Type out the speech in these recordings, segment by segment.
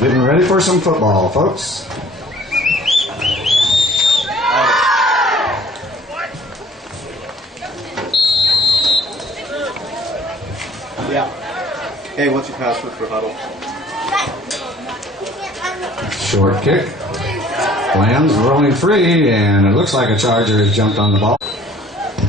Getting ready for some football, folks. Yeah. Hey, what's your password for huddle? Short kick. Lands rolling free, and it looks like a Charger has jumped on the ball.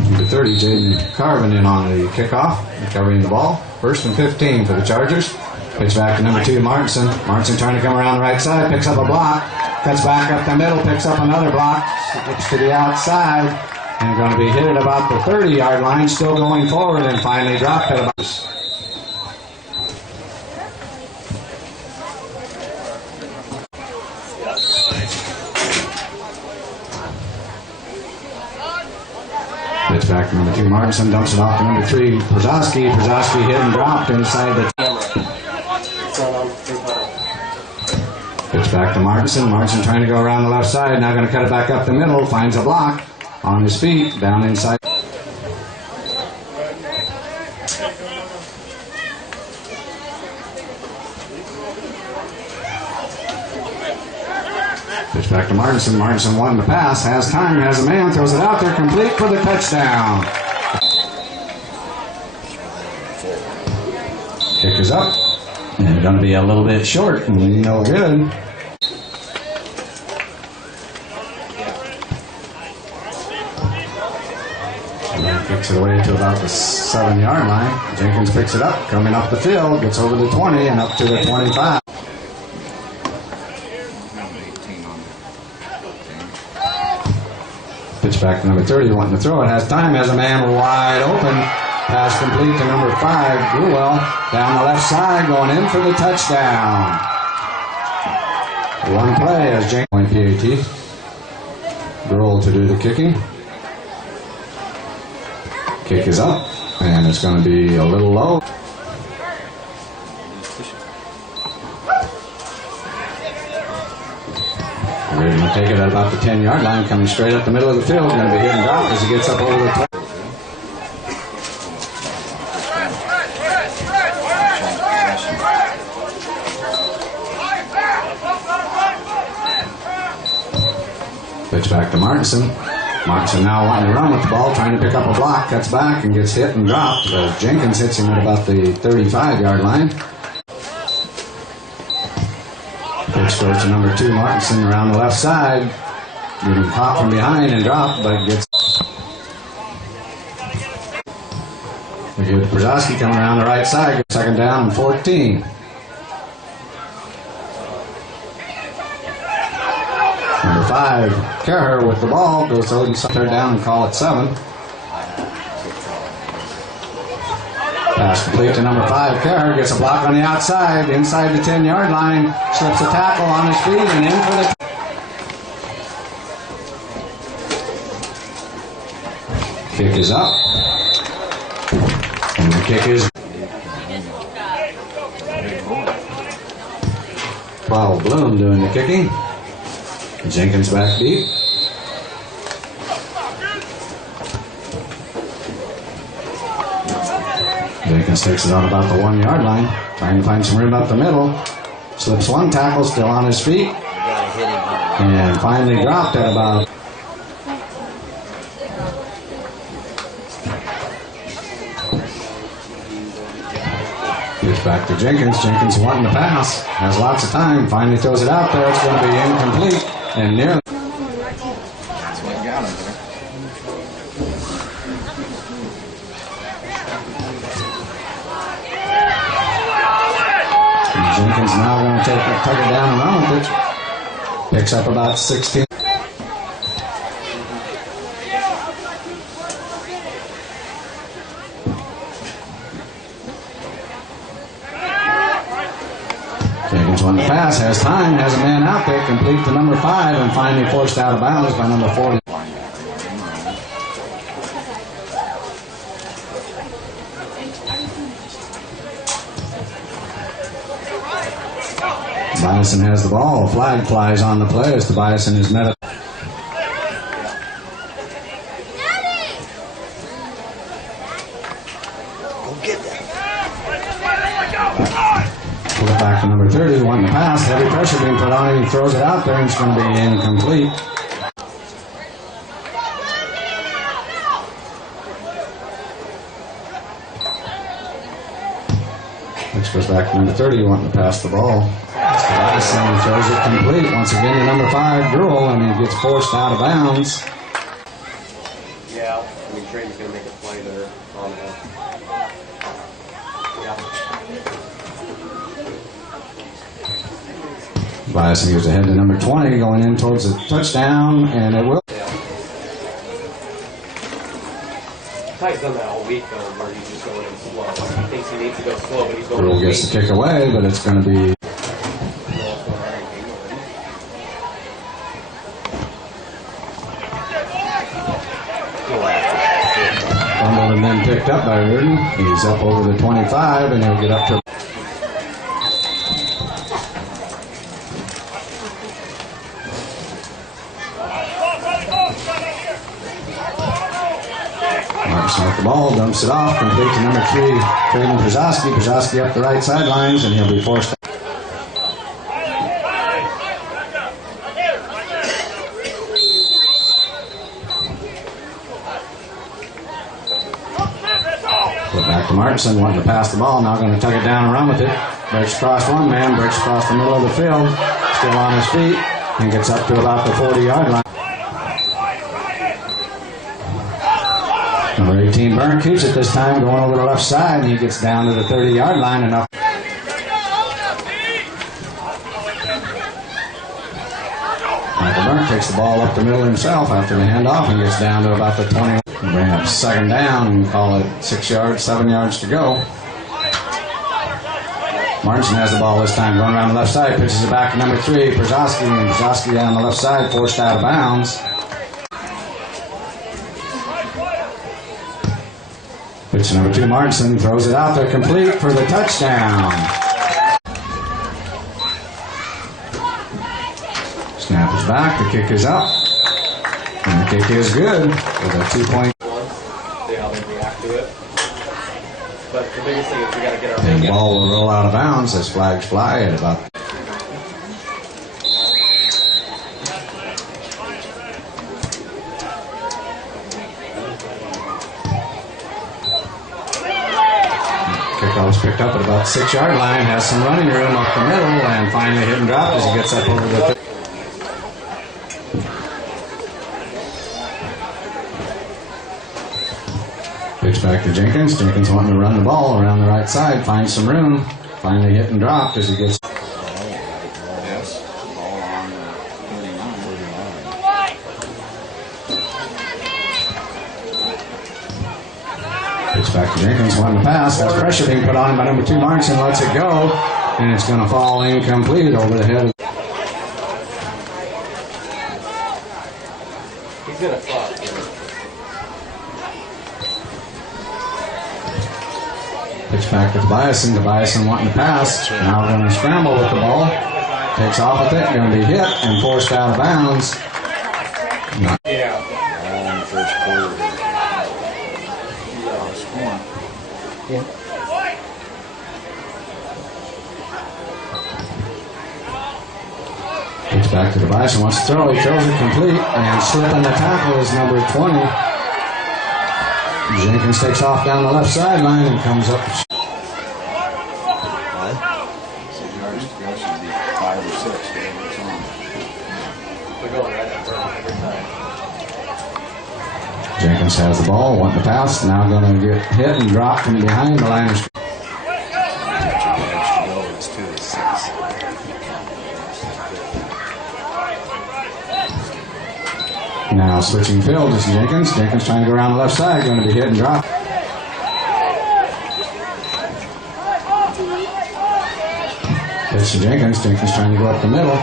Number 30, Jaden Carvin in on the kickoff, recovering the ball. First and 15 for the Chargers. Pitch back to number 2, Martinson. Martinson trying to come around the right side, picks up a block, cuts back up the middle, picks up another block, gets to the outside, and going to be hit at about the 30-yard line, still going forward, and finally dropped at about... Pitch back to number 2, Martinson, dumps it off to number 3, Przowski. Przowski hit and dropped inside the... Pitch back to Martinson. Martinson trying to go around the left side, now going to cut it back up the middle, finds a block on his feet, down inside. Pitch back to Martinson. Martinson wanting to pass, has time, has a man, throws it out there, complete for the touchdown. Kick is up, and going to be a little bit short, and no good. And kicks it away to about the 7-yard line. Jenkins picks it up, coming up the field, gets over the 20 and up to the 25. Pitch back to number 30, wanting to throw it, has time, has a man wide open. Pass complete to number 5, Grewell, down the left side, going in for the touchdown. One play as Jenkins point PAT. Grewell to do the kicking. Kick is up, and it's going to be a little low. We're going to take it at about the 10-yard line, coming straight up the middle of the field. Going to be hit and dropped as he gets up over the 20. Pitch back to Martinson. Martinson now wanting to run with the ball, trying to pick up a block, cuts back and gets hit and dropped. Jenkins hits him at about the 35-yard line. Pitch goes to number 2, Martinson, around the left side. Getting caught from behind and dropped, but gets... We get Przowski coming around the right side. Second down and 14. Number 5, Kerr with the ball, goes to Odin, third down and call it 7. Pass complete to number 5, Kerr gets a block on the outside, inside the 10-yard line, slips a tackle on his feet and in for the... Kick is up. And the kick is... 12, Bloom doing the kicking. Jenkins back deep. Jenkins takes it on about the 1-yard line, trying to find some room up the middle. Slips one tackle, still on his feet. And finally dropped at about... Pitch back to Jenkins. Jenkins wanting to pass. Has lots of time. Finally throws it out there. It's going to be incomplete. And nearly. That's what got him there. And Jenkins now going to tuck it down and run with it. Picks up about 16. Jenkins on the pass, has time, has a man out there, complete to number 5, and finally forced out of bounds by number 40. Bison has the ball. A flag flies on the play as the Bison is met up. back to number 30, wanting to pass. Heavy pressure being put on him. He throws it out there, and it's going to be incomplete. Which goes back to number 30, wanting to pass the ball. Madison throws it complete. Once again to number 5, Gruel, and he gets forced out of bounds. Yeah, I mean, Trey's going to make a play there on the. Bison goes ahead to number 20, going in towards the touchdown, and it will. Ty's done that all week, though, where he's just going in slow. He thinks he needs to go slow, but he's going. Gruel gets the kick away, but it's going to be. Fumbled and then picked up by Reardon. He's up over the 25, and he'll get up to. Markson with the ball, dumps it off, complete to number 3, Braden Brzezowski. Brzezowski up the right sidelines, and he'll be forced. Flip back to Markson, wanting to pass the ball, now going to tuck it down and run with it. Breaks across one man, breaks across the middle of the field, still on his feet, and gets up to about the 40-yard line. Number 18, Burn keeps it this time, going over the left side, and he gets down to the 30-yard line and up. Michael Burn takes the ball up the middle himself after the handoff and gets down to about the 20. Bring up second down and call it 6 yards, 7 yards to go. Martinson has the ball this time, going around the left side, pitches it back to number 3, Brzezowski, and Brzezowski on the left side, forced out of bounds. Pitch to number 2, Martinson, throws it out there, complete for the touchdown. Snap is back, the kick is up, and the kick is good with a 2-point. See how they react to it. But the biggest thing is we got to get our. And the ball will roll out of bounds as flags fly at about. Kickoff's picked up at about the 6-yard line, has some running room up the middle, and finally hit and drop as he gets up over the. Pitch back to Jenkins. Jenkins wanting to run the ball around the right side, finds some room, finally hit and dropped as he gets. Yes, ball on 39. Pitch back to Jenkins, wanting to pass. Has pressure being put on by number 2, Markson, lets it go, and it's going to fall incomplete over the head of. He's going to flop. Pitch back to Bison wanting to pass. Now going to scramble with the ball. Takes off with it, going to be hit and forced out of bounds. Yeah. All in the first quarter. Yeah. Pitch back to Bison, wants to throw. He throws it complete, and slipping the tackle is number 20. Jenkins takes off down the left sideline and comes up. So yards to go should be 5 or 6. Whatever it's on. We're going right at Burn every time. Jenkins has the ball, wanting to pass. Now going to get hit and drop from behind the line of scrimmage. Yards to go, it's 2 to 6. Now switching field is Jenkins. Jenkins trying to go around the left side, going to be hit and drop. Pitch to Jenkins. Jenkins trying to go up the middle.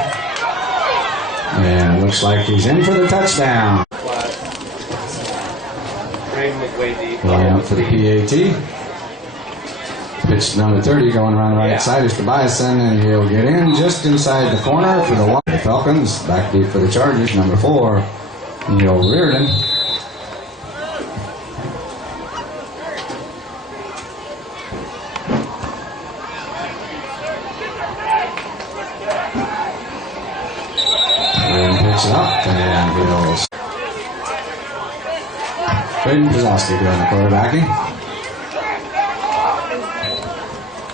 And it looks like he's in for the touchdown. Braden was way deep. Going up for the PAT. Pitch to number 30 going around the right side is to Bison, and he'll get in just inside the corner for the Falcons. Back deep for the Chargers, number 4. Neil Reardon. picks it up, and he'll... Braden Kozlowski doing the quarterbacking.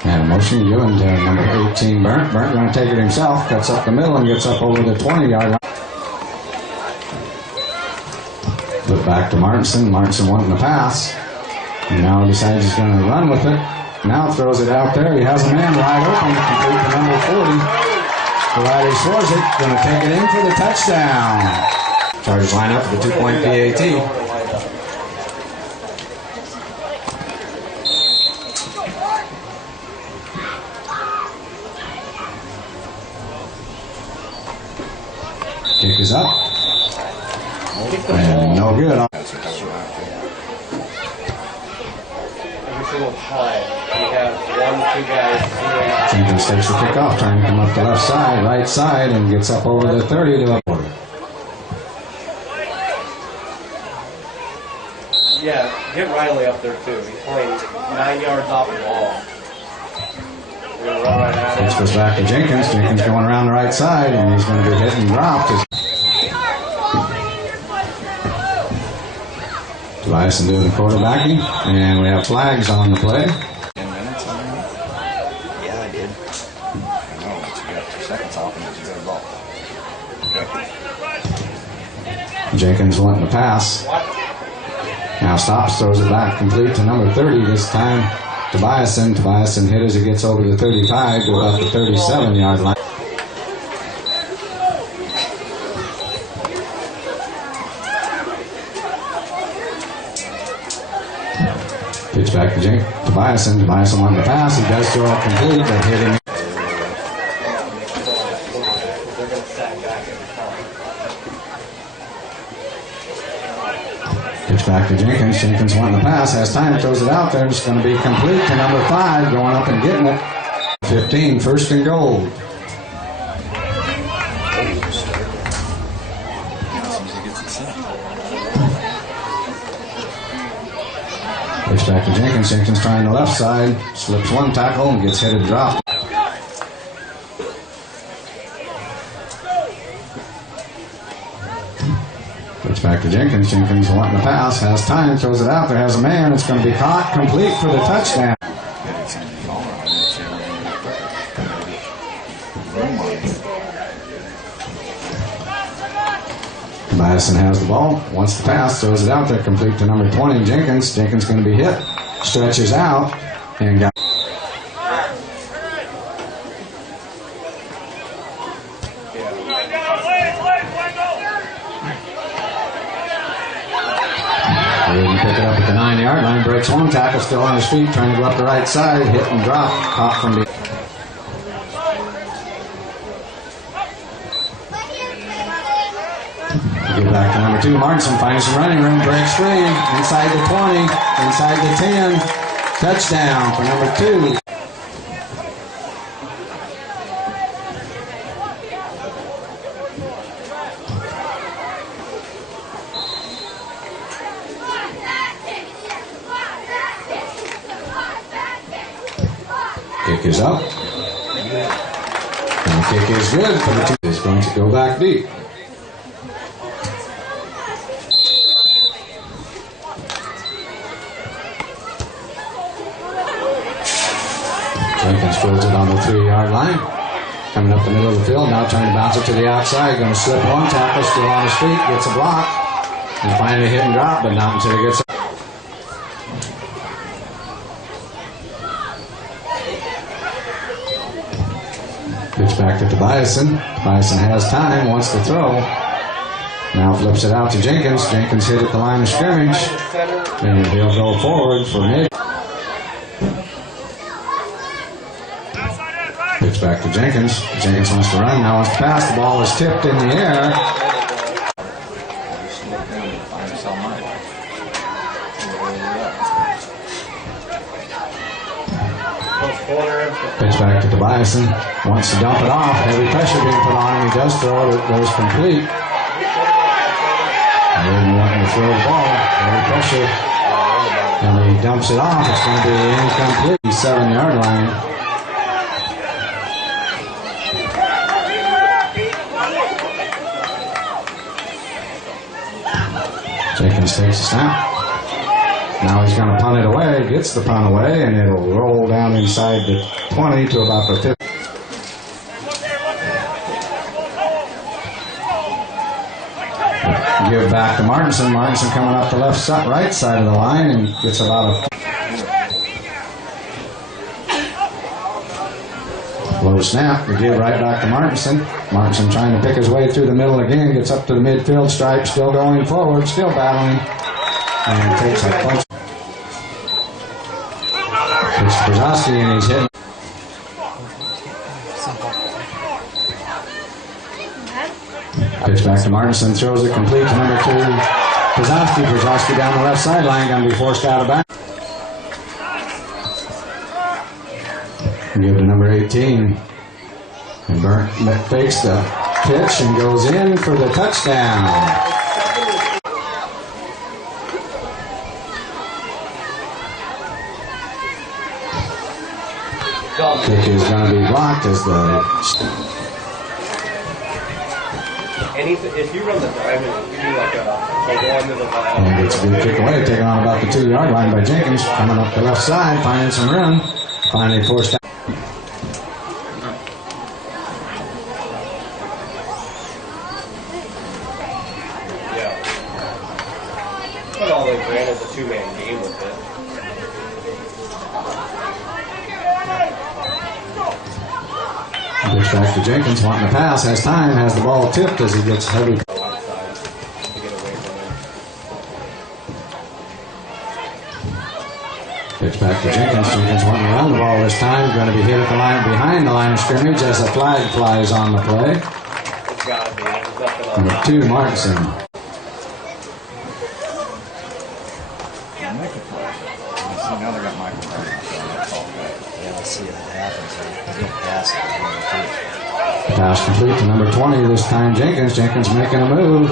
And a motion given to number 18, Burnt. Burnt going to take it himself, cuts up the middle and gets up over the 20-yard line. Flip back to Martinson. Martinson wanting to pass. And now decides he's going to run with it. Now throws it out there. He has a man wide open, complete to number 40. Riley scores it. Going to take it in for the touchdown. Chargers line up for the 2-point PAT. Kick is up. And no good. Every single time we have 1-2 guys. Jenkins takes the kick off, trying to come up the left side, right side, and gets up over the 30 to the 40. Yeah, get Riley up there too. He's playing 9 yards off the ball. We're going to run right at him. This goes back to Jenkins. Jenkins going around the right side, and he's going to be hit and dropped. Tobiasen doing the quarterbacking, and we have flags on the play. 10 minutes on that? Yeah, I did. I know, but you got 2 seconds off and you got a ball. Jenkins wanting to pass. Now stops, throws it back, complete to number 30 this time. Tobiasen. Tobiasen hit as he gets over the 35 to about the 37-yard line. Pitch back to Tobiasen. Tobiasen wanting to pass. He does throw it complete, but hit him. They're going to sag back every time. Pitch back to Jenkins. Jenkins wanting to pass. Has time. Throws it out there. It's going to be complete to number 5. Going up and getting it. 15. First and goal. Pitch back to Jenkins. Jenkins trying the left side. Slips one tackle and gets hit and dropped. Pitch back to Jenkins. Jenkins wanting to pass. Has time. Throws it out there. Has a man. It's going to be caught. Complete for the touchdown. Madison has the ball, wants to pass, throws it out there, complete to number 20, Jenkins. Jenkins going to be hit, stretches out, and got... They didn't pick it up at the 9-yard line, breaks one tackle, still on his feet, trying to go up the right side, hit and drop, caught from the... Get back to number 2, Martinson finds some running room, breaks free, inside the 20, inside the 10, touchdown for number 2. Kick is up, and the kick is good for the 2. It's going to go back deep. Jenkins throws it on the 3-yard line. Coming up the middle of the field, now trying to bounce it to the outside. Going to slip one tackle, still on his feet, gets a block. And finally hit and drop, but not until he gets up. Pitch back to Tobiasen. Tobiasen has time, wants to throw. Now flips it out to Jenkins. Jenkins hit at the line of scrimmage. And he'll go forward for mid. Pitch back to Jenkins. Jenkins wants to run, now wants to pass. The ball is tipped in the air. Pitch back to Tobiasen. Wants to dump it off. Heavy pressure being put on him. He does throw it. It goes complete. He didn't want to throw the ball. Heavy pressure. And he dumps it off. It's going to be incomplete. 7-yard line. Jenkins takes a snap. Now he's going to punt it away, gets the punt away, and it'll roll down inside the 20 to about the 50. Give back to Martinson. Martinson coming up the right side of the line and gets about a low snap. We give right back to Martinson. Martinson trying to pick his way through the middle again, gets up to the midfield stripe, still going forward, still battling, and takes a punch. It's Brzezowski and he's hitting. Pitch back to Martinson, throws it complete to number 2, Brzezowski. Brzezowski down the left sideline, going to be forced out of bounds. Give to number 18. And Burnt fakes the pitch and goes in for the touchdown. Kick is going to be blocked as the... If you run the drive and you do like a 1 to the mile. And it's a good kick away, taken on about the 2-yard line by Jenkins. Coming up the left side, finding some room. Finally forced out. Yeah. But all they ran is a 2-man game with it. Pitch back to Jenkins, wanting to pass, has time, has the ball tipped as he gets heavy. Pitch back to Jenkins. Jenkins wanting to run the ball this time. Going to be hit at the line behind the line of scrimmage as a flag flies on the play. It's got to be. Number 2, Martinson. Now they got Michael Brown. Yeah, let's see if it happens. He'll pass it. Pass complete to number 20 this time. Jenkins. Jenkins making a move.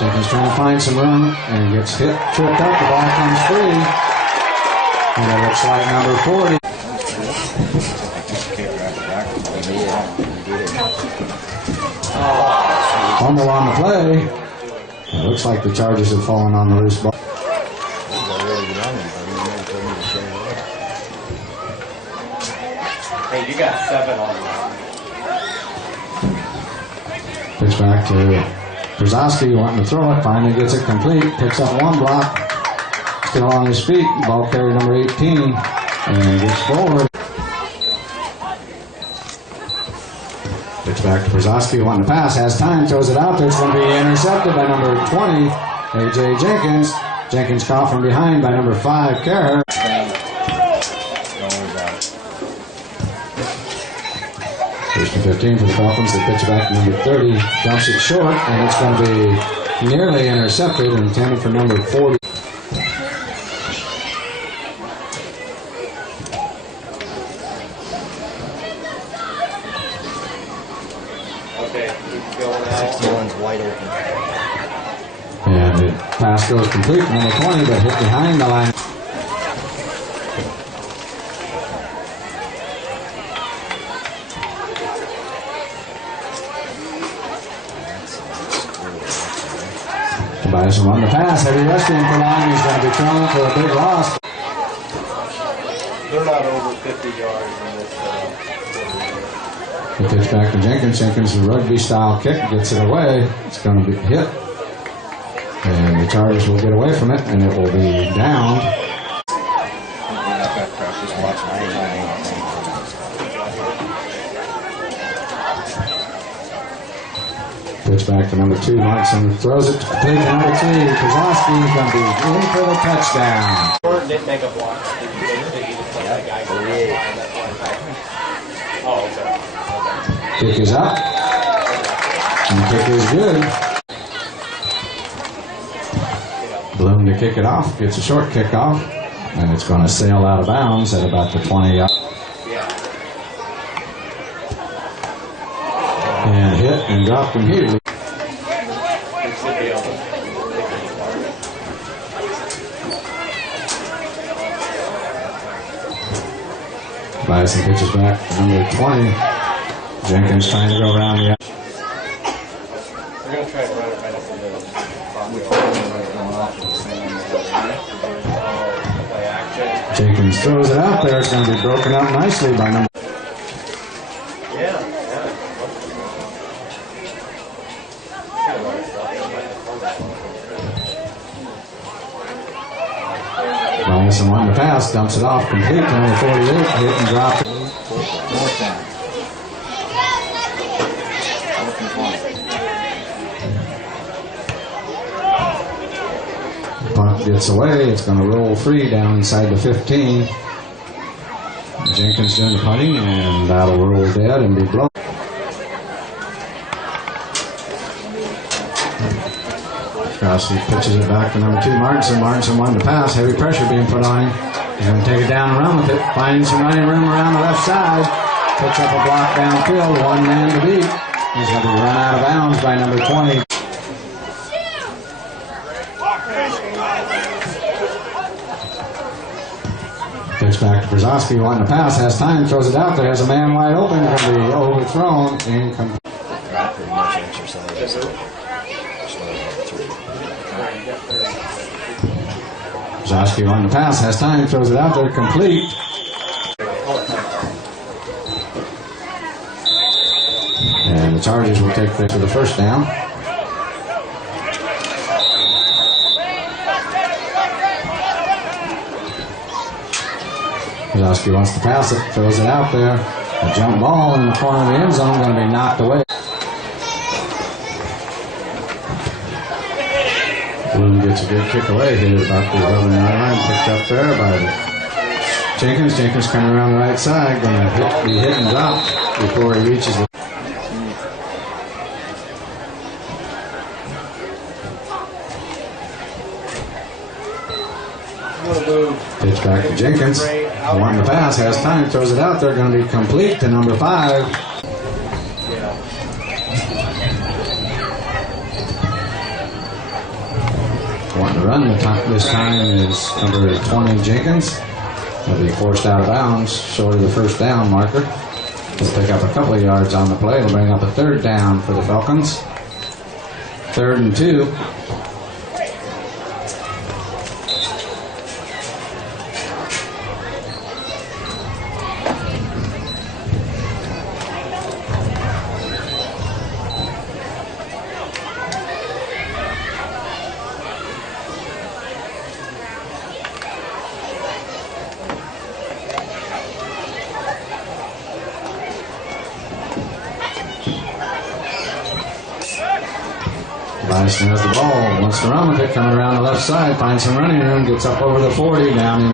Jenkins trying to find some room and gets hit, tripped up. The ball comes free. And it looks like number 40. Fumble on the play. It looks like the Chargers have fallen on the loose ball. Hey, you got 7 on that. Pitch back to Brzezowski, wanting to throw it. Finally gets it complete. Picks up 1 block. Still on his feet. Ball carrier number 18. And gets forward. Pitch back to Brzezowski, wanting to pass. Has time. Throws it out. It's going to be intercepted by number 20, A.J. Jenkins. Jenkins caught from behind by number 5, Kerr. First and 15 for the Falcons. They pitch back to number 30. Dumps it short, and it's going to be nearly intercepted, intended for number 40. Okay, keep going out. 61's wide open. And the pass goes complete to number 20, but hit behind the line. Bison on the pass, heavy rushing for line. He's going to be thrown for a big loss. They're not over 50 yards in this. The pitch back to Jenkins. Jenkins, a rugby-style kick, gets it away. It's going to be hit. And the Chargers will get away from it, and it will be down. Pitch back to number 2. Martinson throws it to complete to number 3. Brzezowski is going to be in for the touchdown. Or didn't make a block. Oh, okay. Kick is up. And the kick is good. Bloom to kick it off. Gets a short kick off. And it's going to sail out of bounds at about the 20 up. And hit and dropped immediately. Bison pitches back to number 20. Jenkins trying to go around the. We're going to try to run it right up the middle. off with the same Play action. Jenkins throws it out there. It's going to be broken up nicely by number. Yeah. Robinson won the pass, dumps it off complete to number 48, hit and dropped. Fourth down. Fourth and 20. Punt gets away. It's going to roll free down inside the 15. Jenkins doing the punting, and that'll roll dead and be blown. Crossley pitches it back to number 2, Martinson. Martinson won the pass. Heavy pressure being put on him. He's going to take it down and run with it. Finding some running room around the left side. Picks up a block downfield. One man to beat. He's going to be run out of bounds by number 20. Pitch back to Brzezowski, wanting to pass, has time, throws it out there, has a man wide open, going to be overthrown, incomplete. Right, pretty much exercise. Brzezowski wanting to pass, has time, throws it out there, complete. And the Chargers will take this to the first down. Brzezowski wants to pass it, throws it out there. A jump ball in the corner of the end zone, going to be knocked away. Bloom gets a good kick away, hit it about the 11-yard line, picked up there by Jenkins. Jenkins coming around the right side, going to be hit and dropped before he reaches the. Pitch back to Jenkins. Wanting to pass, has time, throws it out there, going to be complete to number 5. Wanting to run this time is number 20, Jenkins. He'll be forced out of bounds, short of the first down marker. He'll pick up a couple of yards on the play. It'll bring up a third down for the Falcons. 3rd and 2. Bison has the ball, wants to run with it, coming around the left side, finds some running room, gets up over the 40, down in.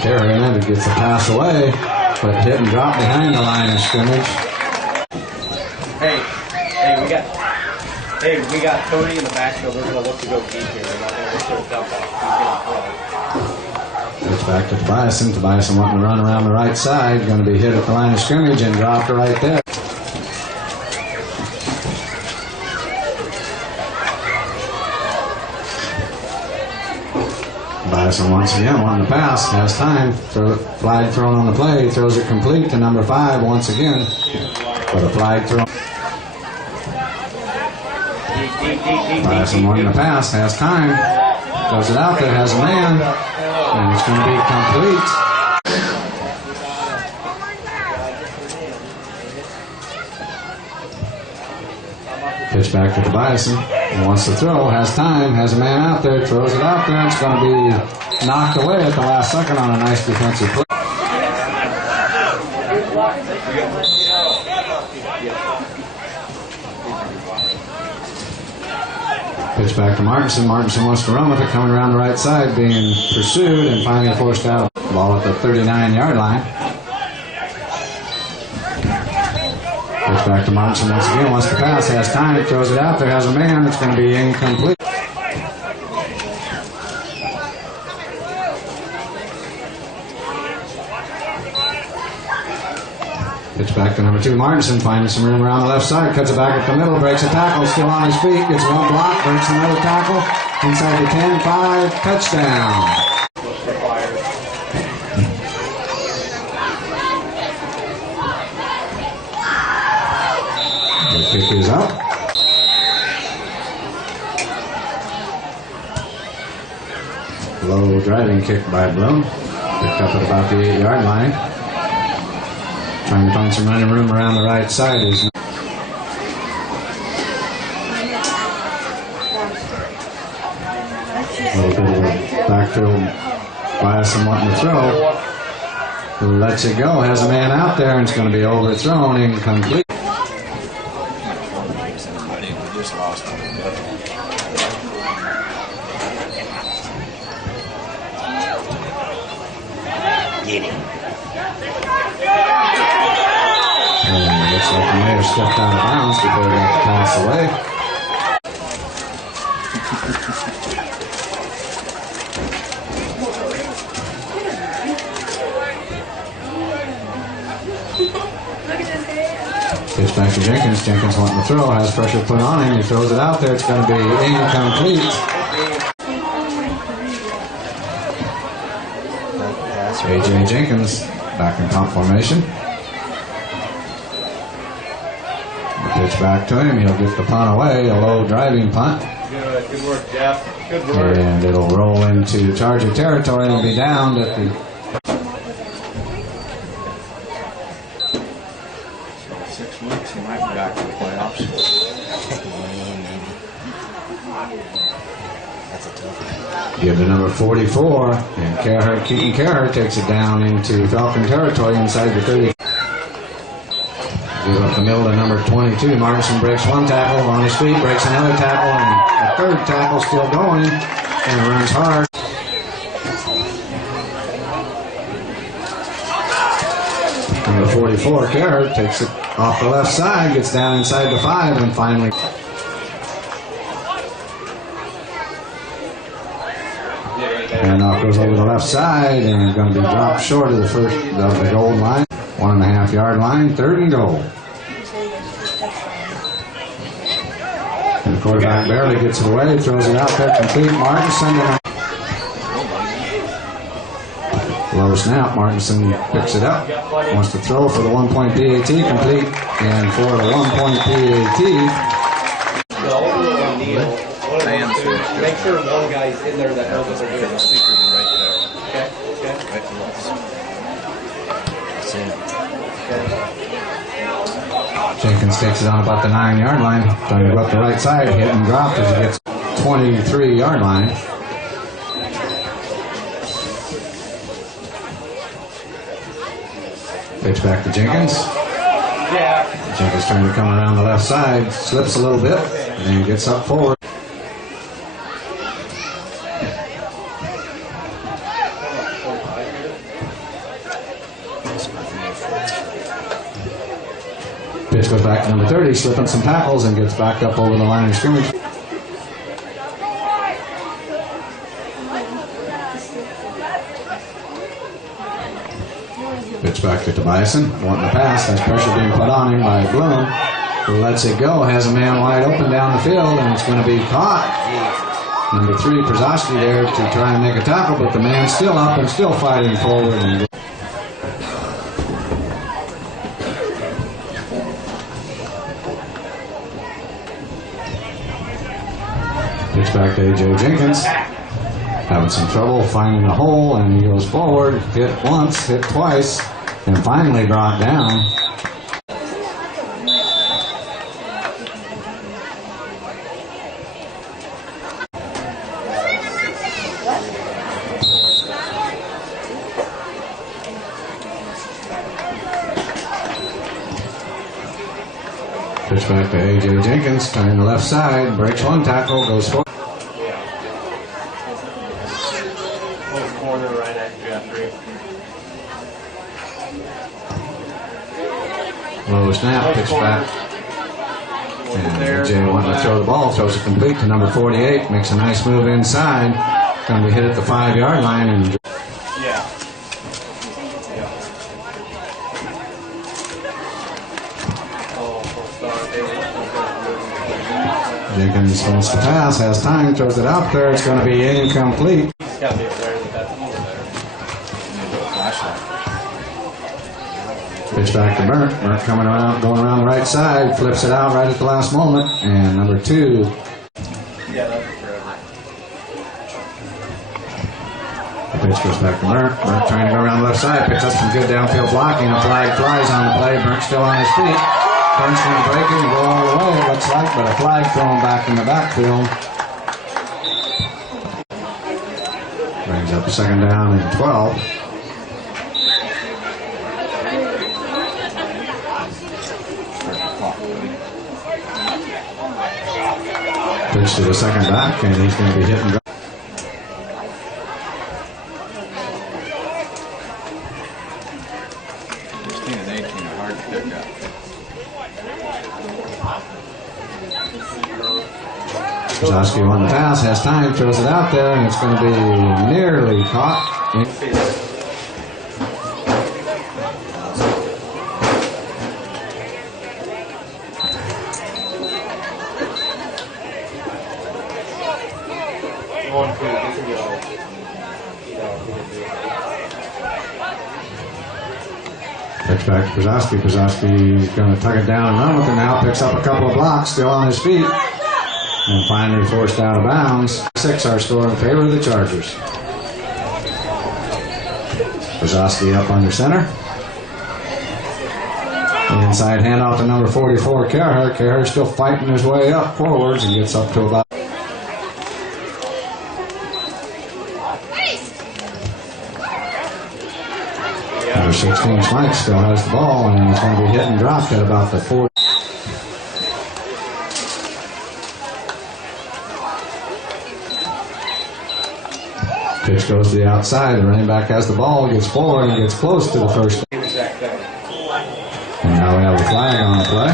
Terry Hernandez gets the pass away, but hit and drop behind the line of scrimmage. Hey, we got Cody in the backfield. We're going to look to go deep here. We're not going to look to dump off. He's going to throw. Gets back to Tobiason. Tobiason wanting to run around the right side. Going to be hit at the line of scrimmage and dropped right there. Tobiason once again wanting to pass. Has time. Flag thrown on the play. Throws it complete to number 5 once again. But a flag thrown. Bison wanting to pass, has time, throws it out there, has a man, and it's going to be complete. Pitch back to the Bison, wants to throw, has time, has a man out there, throws it out there, and it's going to be knocked away at the last second on a nice defensive play. Pitch back to Martinson. Martinson wants to run with it, coming around the right side, being pursued and finally forced out. Ball at the 39-yard line. Pitch back to Martinson once again, wants to pass, has time, throws it out there, has a man, it's going to be incomplete. Pitch back to number 2, Martinson, finding some room around the left side, cuts it back at the middle, breaks a tackle, still on his feet, gets one block, breaks another tackle, inside the 10, 5, touchdown. driving kick by Bloom. Picked up at about the 8-yard line. Trying to find some running room around the right side. Is a little bit of a backfield bias and wanting to throw. Lets it go. Has a man out there, and it's going to be overthrown. Incomplete. We just lost one. Get him. And it looks like he may have stepped out of bounds before he got the pass away. Pitch back to Jenkins. Jenkins wanting to throw. Has pressure put on him. He throws it out there. It's going to be incomplete. A.J. Jenkins back in punt formation. Pitch back to him. He'll get the punt away. A low driving punt. Good work, Jeff. Good work. And it'll roll into Charger territory and be downed at the 6 weeks, he might be back to the playoffs. Maybe. That's a tough one. give to number 44. And Keaton Carhart takes it down into Falcon territory inside the 30. Give up the middle to number 22. Martinson breaks one tackle on his feet, breaks another tackle, and a third tackle still going, and runs hard. Number 44, Carhart, takes it off the left side, gets down inside the 5, and finally. And off goes over the left side, and going to be dropped short of the first of the goal line. 1.5 yard line, 3rd and goal. And the quarterback barely gets it away, throws it out there, complete. Martinson. Low snap, Martinson picks it up, wants to throw for the 1-point PAT, complete, and for the 1-point PAT. Make sure one guy's in there that knows what they're doing. The speakers are right there. Okay, okay. Right to us. That's it. Jenkins takes it on about the 9 yard line, trying to go up the right side, hit and drop as he gets 23 yard line. Pitch back to Jenkins. Yeah. Jenkins trying to come around the left side, slips a little bit, and then gets up forward. Pitch goes back to number 30, slipping some tackles, and gets back up over the line of scrimmage. Pitch back to Tobiason, wanting the pass. Has pressure being put on him by Bloom, who lets it go. Has a man wide open down the field, and it's going to be caught. Number 3, Przowski there to try and make a tackle, but the man's still up and still fighting forward. And pitch back to A.J. Jenkins. Having some trouble finding the hole, and he goes forward, hit once, hit twice, and finally brought down. Pitch back to A.J. Jenkins, turning the left side, breaks one tackle, goes forward. Corner right at Jeffrey. Low snap, pitch back. And A.J. wanting to throw the ball, throws it complete to number 48, makes a nice move inside. Going to be hit at the 5 yard line. And Yeah. Jenkins wants to pass, has time, throws it out there. It's going to be incomplete. He's got to be aware that that's over there. Pitch back to Burnt. Burnt coming around, going around the right side, flips it out right at the last moment. And number 2. Yeah, that's forever. Pitch goes back to Merck. Merck trying to go around the left side. Picks up some good downfield blocking. A flag flies on the play. Merck still on his feet. Burns from breaking. Go all the way, it looks like, but a flag thrown back in the backfield. Brings up a second down and 12. Pitch to the second back, and he's going to be hit and drop. And 18 are hard to pick up. Kozowski on the pass, has time, throws it out there, and it's going to be nearly caught. Pitch back to Kozowski. Kozowski's going to tug it down and run with it now. Picks up a couple of blocks, still on his feet. And finally forced out of bounds. 6 our score in favor of the Chargers. Kozowski up under center. The inside handoff to number 44, Kerr. Kerr still fighting his way up forwards and gets up to about. Number 16, Schmike still has the ball, and he's going to be hit and dropped at about the 40. Pitch goes to the outside. The running back has the ball, gets forward, and gets close to the first. And now we have a flag on the play.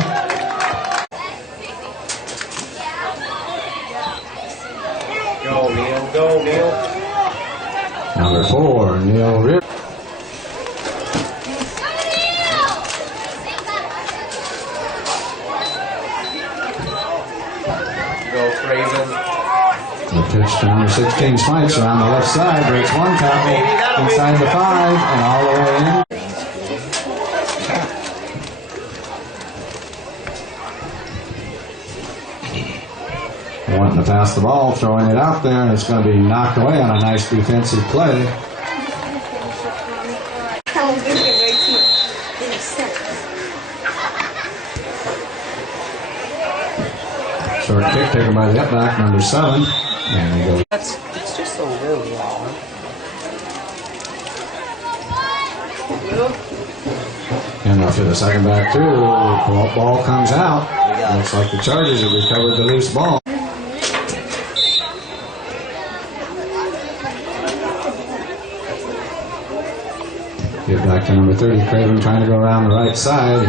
Go, Neil. Go, Neil. Number 4, Neil Rivers. The pitch to number 16, Spikes around the left side, breaks one tackle inside the 5 and all the way in. Wanting to pass the ball, throwing it out there, and it's going to be knocked away on a nice defensive play. Short kick taken by the up back, number 7. And he goes. It's just so really long. And up to the second back, too. Ball comes out. Looks like the Chargers have recovered the loose ball. Get back to number 30, Craven trying to go around the right side.